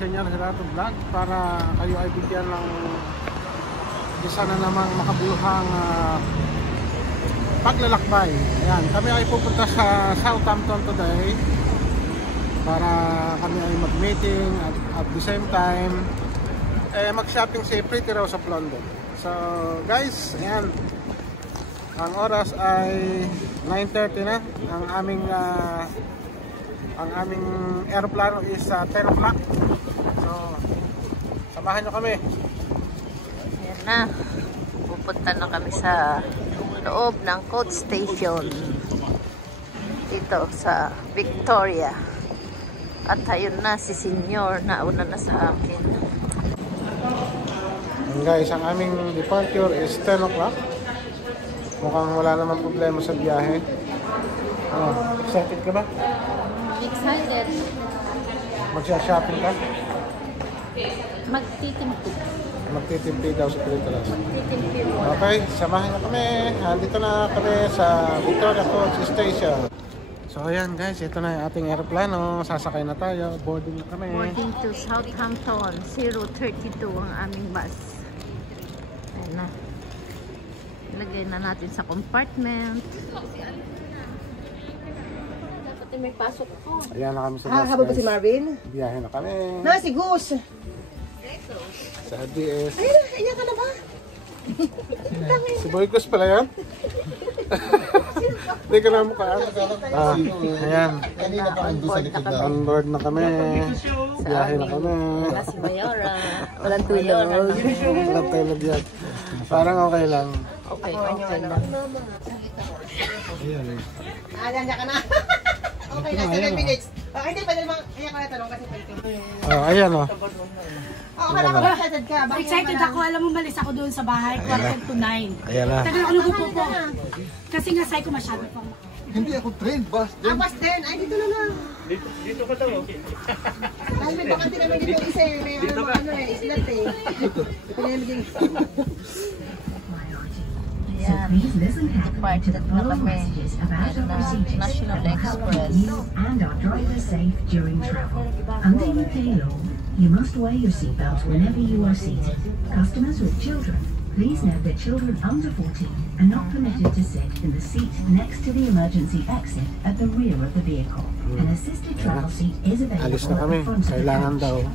Senyor Hirato Vlog para kayo ay bigyan ng isa na namang makabuluhang paglalakbay. Ayan, kami ay pupunta sa Southampton today para kami ay mag-meeting at the same time mag-shopping si Pretty Rose of London. So guys, ayan, ang oras ay 9:30 na. Ang aming aeroplano is 10 o'clock. So samahan nyo kami. Ayan na, pupunta na kami sa loob ng coach station dito sa Victoria. At ayun na si Senyor, nauna na sa akin. And guys, ang aming departure is 10 o'clock. Mukhang wala naman problema sa biyahe. Excited ka ba? Excited. Magsha-shopping ka? Magtitimpid. Magtitimpid daw sa Pilipinas. Magtitimpid. Okay, samahan niyo kami. Andito na kami sa Victoria Coach Station. So ayan guys, ito na yung ating aeroplano. Sasakay na tayo. Boarding na kami. Boarding to Southampton. 032 ang aming bus. Ayan na. Ilagay na natin sa compartment. Dapat may pasok ko. Ayan na kami sa bus. Habang ba si Marvin? Biyahe na kami. Na, si Gus. Sa DS. Ayun na, iyan ka na ba? Si Boycos pala yan? Hindi ka na mukha. Ayan. On board na kami. Biyahe na kami. Wala si Mayora. Walang tulog. Walang tulog yan. Parang okay lang. Okay, okay lang. Ayan. Ayan ka na. Okay na, 7 minutes. Hindi pa naman, ayan ka na tanong kasi pwede. Ayan o. Okay na, excited ka. Excited ako. Alam mo, malis ako doon sa bahay, 8:45. Ayan na. Tagal ako nagupo po. Kasi nga sayo ko masyado pang. Hindi ako train, bus. Ang bus din. Ay, dito na lang. Dito ka daw. Dahil may bakante naman dito isa eh. May ano eh, islat eh. Ito na yung maging. Ayan. Departed na kami. Ayan na, National Express. And are drivers safe during travel. Under UK law, you must wear your seatbelt whenever you are seated. Customers with children, please note that children under 14 are not permitted to sit in the seat next to the emergency exit at the rear of the vehicle. An assisted travel seat is available Alis na at kami. the front of the Kailangan coach. daw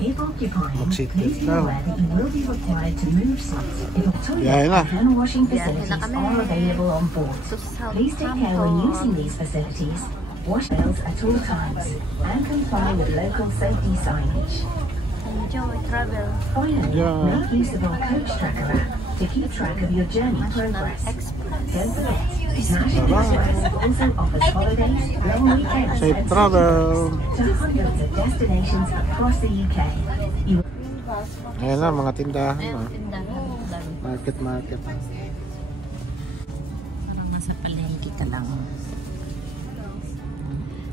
If occupying, mag-seat belt please be daw. aware that you will be required to move seats if a Biyahe na. toilet and washing Biyahe facilities na kami. are available on board. To Please take care when using these facilities. Wash rails at all times and comply with local safety signage. Enjoy travel. Finally, Yeah. make use of our coach tracker app to keep track of your journey progress. Express. Don't forget, National Express also offers holidays, long weekends, Safe and travel. to hundreds of destinations across the UK. You Ayan na, mga tindahan. Ayan, tindahan. Market. Parang nasa palengke ka lang.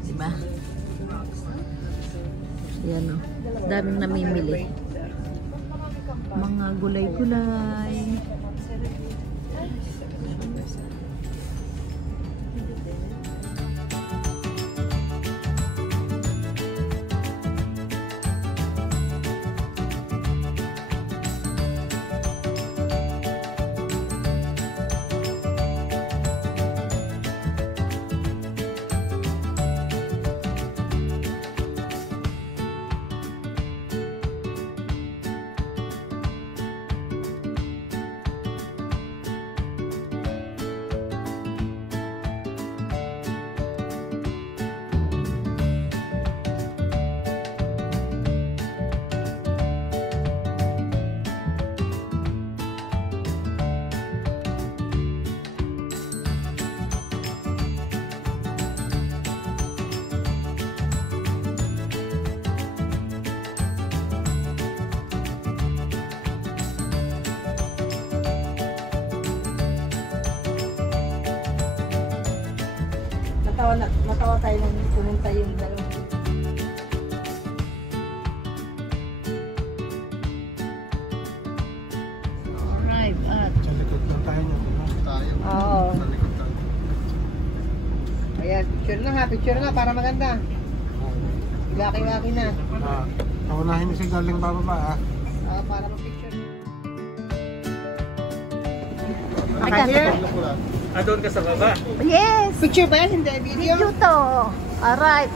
Diba? Yan o. Daming namimili. Mga gulay-gulay. Natawa tayo nung pumunta yung dalawang. Arrive at Sa likod ng tayo niyo. Tayo. Oo. Sa likod tayo. Ayan, picture na ha. Picture na para maganda. Laki-laki na. Paunahin si Darling bababa ah. Para mag-picture. Doon ka sa baba. Yes! Picture ba yan? Hindi, video? Video to. Alright.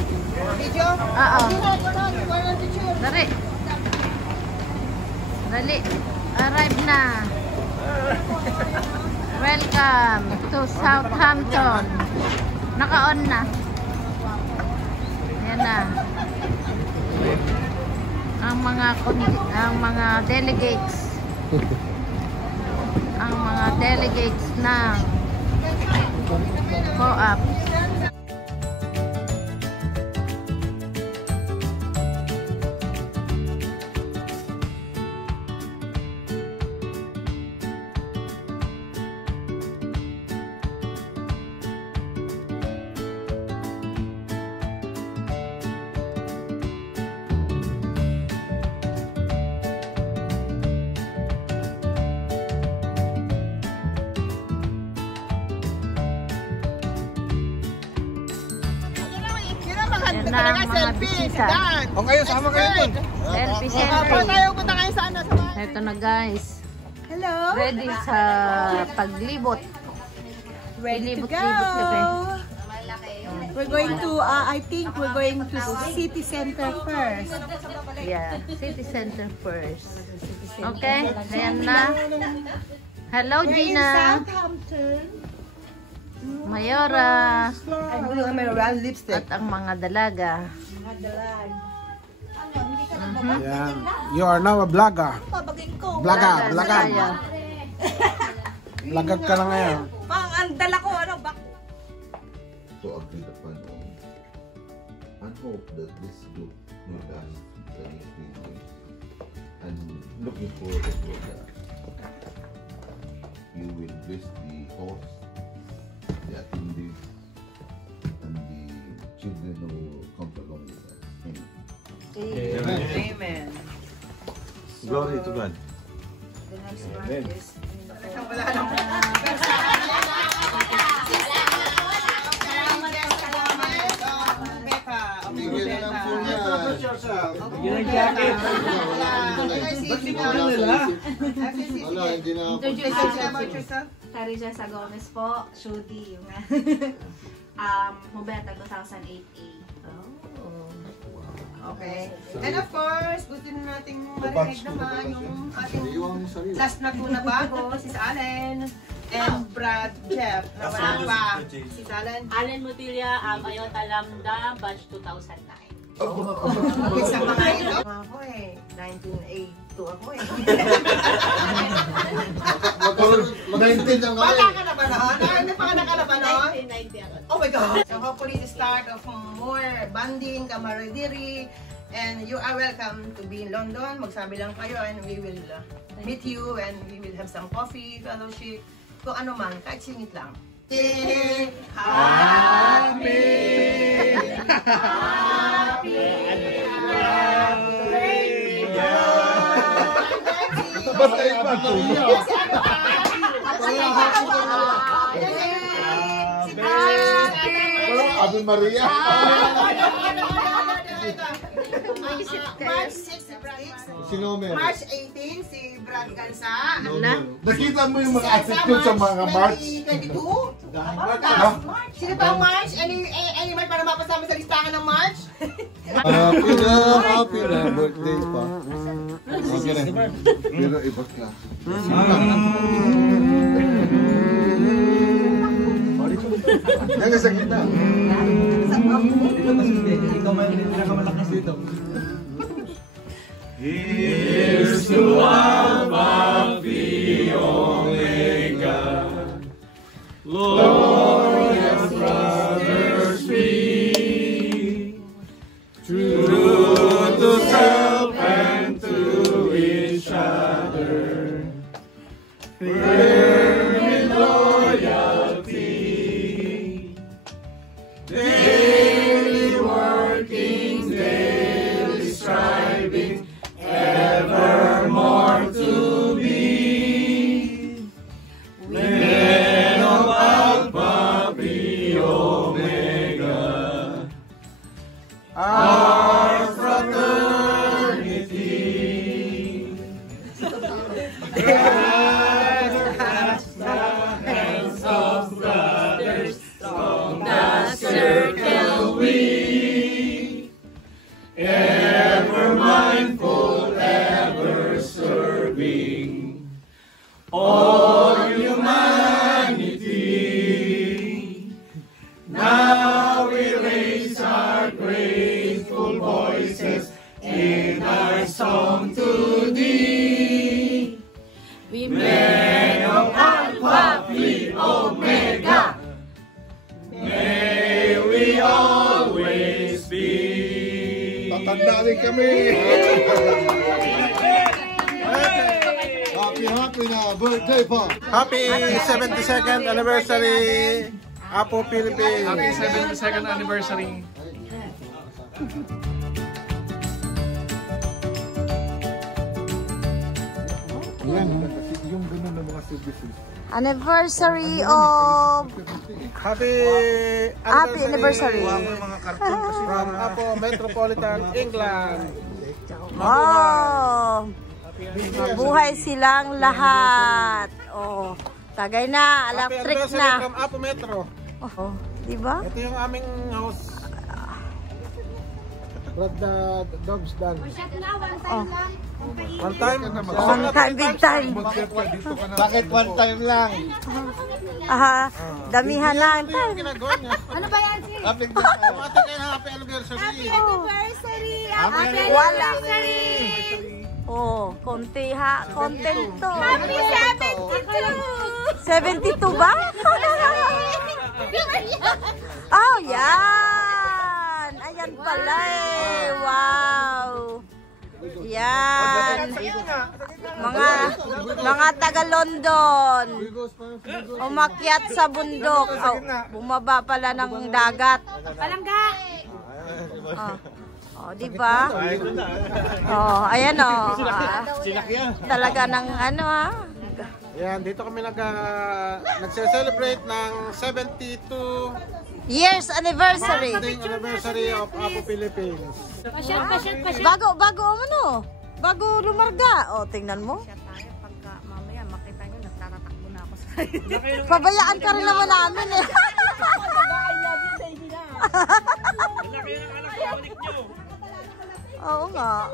Video? Oo. Picture. Dali. Dali. Arrive na. Welcome to Southampton. Naka-on na. Yan na. Ang mga delegates. Ang mga delegates ng Co-op. Yan na ang mga bisita. O kayo, sama kayo dun. Selfie, Apa selfie. tayo punta kayo sa ano? Sa bahay. Ito na guys. Hello? Ready sa paglibot. Ready to go. Libot kami. We're going to, I think we're going to City Center first. Yeah, City Center first. Okay, ayan na. Hello Gina. Southampton. Mayora. I'm doing my round lipstick. At ang mga dalaga. Yan. You are now a vlogger. Vlogger. Saya. Vlogger ka na ngayon. Pang, ang dala ko, ano, bak? So agreed upon and hope that this group will last the next week. And looking forward to that you will bless the host, the attendees, and the children who will come along with us. Amen. Amen. Glory to God. Amen. Tigil na lang po niya. Wala, hindi na ako. Carissa Gomez po, Shudi, yung Mobeta 2008A. Okay. And of course, gusto na nating marinig naman yung ating last na po na bago, si Allen and Brad Jeff. Na wala pa. Si Allen. Allen Mutilia, Ayota Lambda, batch 2009. Sa mga ito. Ako eh, 1982 ako eh. 19 ang Bata ka na ba noon? Ano pa ka na ba noon? 1990 ako. Oh my God! So hopefully the start of more bonding, camaraderie, and you are welcome to be in London. Magsabi lang kayo and we will meet you and we will have some coffee, fellowship, kung ano man, kahit singit lang. Happy! Patay pa ito. Ave Maria. March 6, si Brad. Sino meron? March 18, si Brad Gansa. Nakita mo yung mga attitude sa mga March? 22? Ha? Sino pa ang March? Any March para mapasama sa listahan ng March? Happy na birthday pa. Okay na. Pero iba klase. Yan sa gitna. Ikaw may pinakamalakas dito. Here's to Alpha, the Omega, glorious brothers we, true to self and to each other, firm in loyalty, daily working, daily striving, evermore to be men of Alpha, the Omega, our fraternity. all humanity. Now we raise our grateful voices in our song to Thee. We may of Alpha Phi Omega, may we always be. Tatanda rin kami! Happy na birthday po! Happy 72nd anniversary, Apo Philippines! Happy 72nd anniversary. Yan, yung ganun ng mga services. Anniversary of... Happy anniversary. mga karton kasi from Apo Metropolitan, England. Wow! Mabuhay silang lahat. Oh, tagay na, Happy electric anniversary na. from Apo Metro. Oh, di ba? Ito yung aming house. Brad Dogs Dan. Oh. One time? One time, big time. Bakit one time lang? Aha, damihan lang. Ito yung ginagawa niya. Ano ba yan, si? Happy Ate kayo na happy anniversary. Anniversary! Wala. Oh, konti ha. Content to. Happy 72! 72 ba? Oh, yan. Ayan pala eh. Wow. Yan. Mga taga London. Umakyat sa bundok. Oh, bumaba pala ng dagat. Palangga! Oh, di ba? Oh, ayan oh. Talaga ng ano ha. Yan, dito kami nagse-celebrate ng 72 years anniversary. anniversary of Apo Philippines. Pasyat. Bago ano? Bago lumarga. Oh, tingnan mo. Pagka mamaya makita nyo, nagtatatakbo na ako sa Pabayaan ka rin naman namin eh. Oo nga.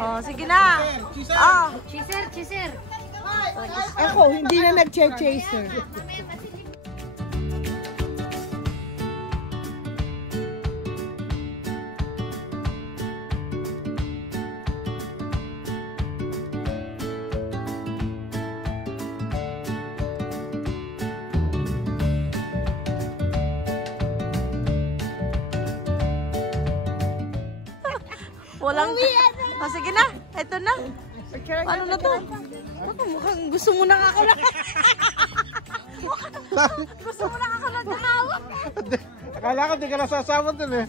Oh, sige na. Oh. Chaser! Ako, hindi na nag-chaser. Walang... Oh, sige na. Ito na. Paano na to? Mukhang gusto mo na ako na. Gusto mo na ako na tumawag. Akala ko di ka nasasama dun eh.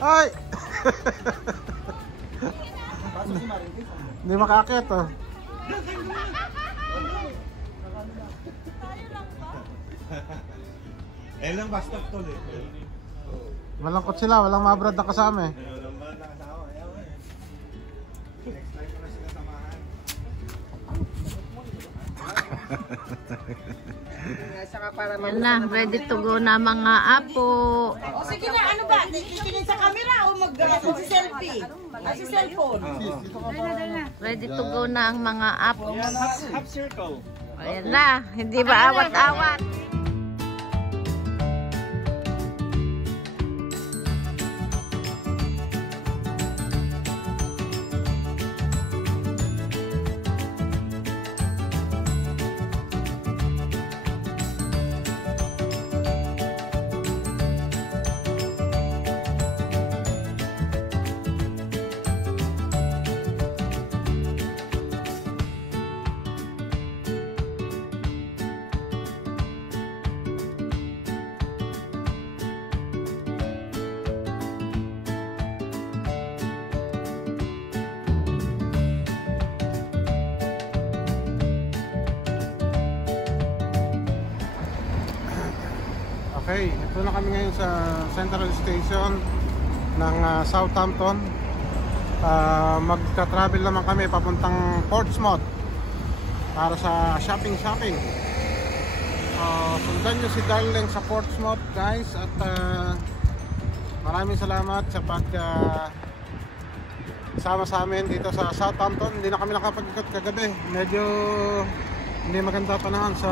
Ay! Hindi makakit oh. Eh lang basta tol eh. Malangkot sila, walang mabrad na kasama eh. Yan na, ready to go na mga apo. O sige na, ano ba? Titingin sa camera o mag-selfie? Si cellphone. Ready to go na ang mga apo. Half circle. Ayan na, hindi ba awat-awat? Okay, ito na kami ngayon sa Central Station ng Southampton. Magka-travel naman kami papuntang Portsmouth para sa shopping. Sundan nyo si Darling sa Portsmouth guys at maraming salamat sa pag sama sa amin dito sa Southampton. Hindi na kami nakapag-ikot kagabi, medyo hindi maganda panahon, so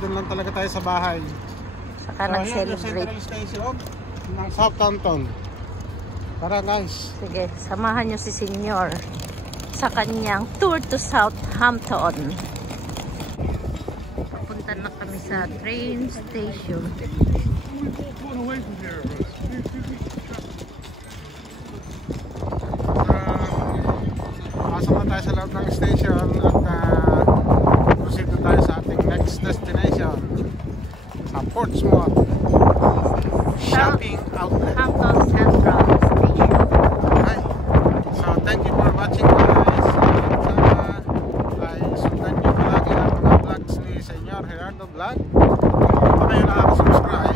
dun lang talaga tayo sa bahay. Saka nag-celebrate. Central Station ng Southampton. Tara guys. Sige, samahan nyo si Senyor sa kanyang tour to Southampton. Papunta na kami sa train station. Pasok na tayo sa loob ng station at proceed na tayo sa ating next destination sa Portsmouth shopping outlet. Southampton Central Station. Okay. So thank you for watching guys. Sana ay sundan nyo palagi ang mga vlogs ni Senyor Gerardo Vlog. Kung hindi pa kayo nakaka-subscribe,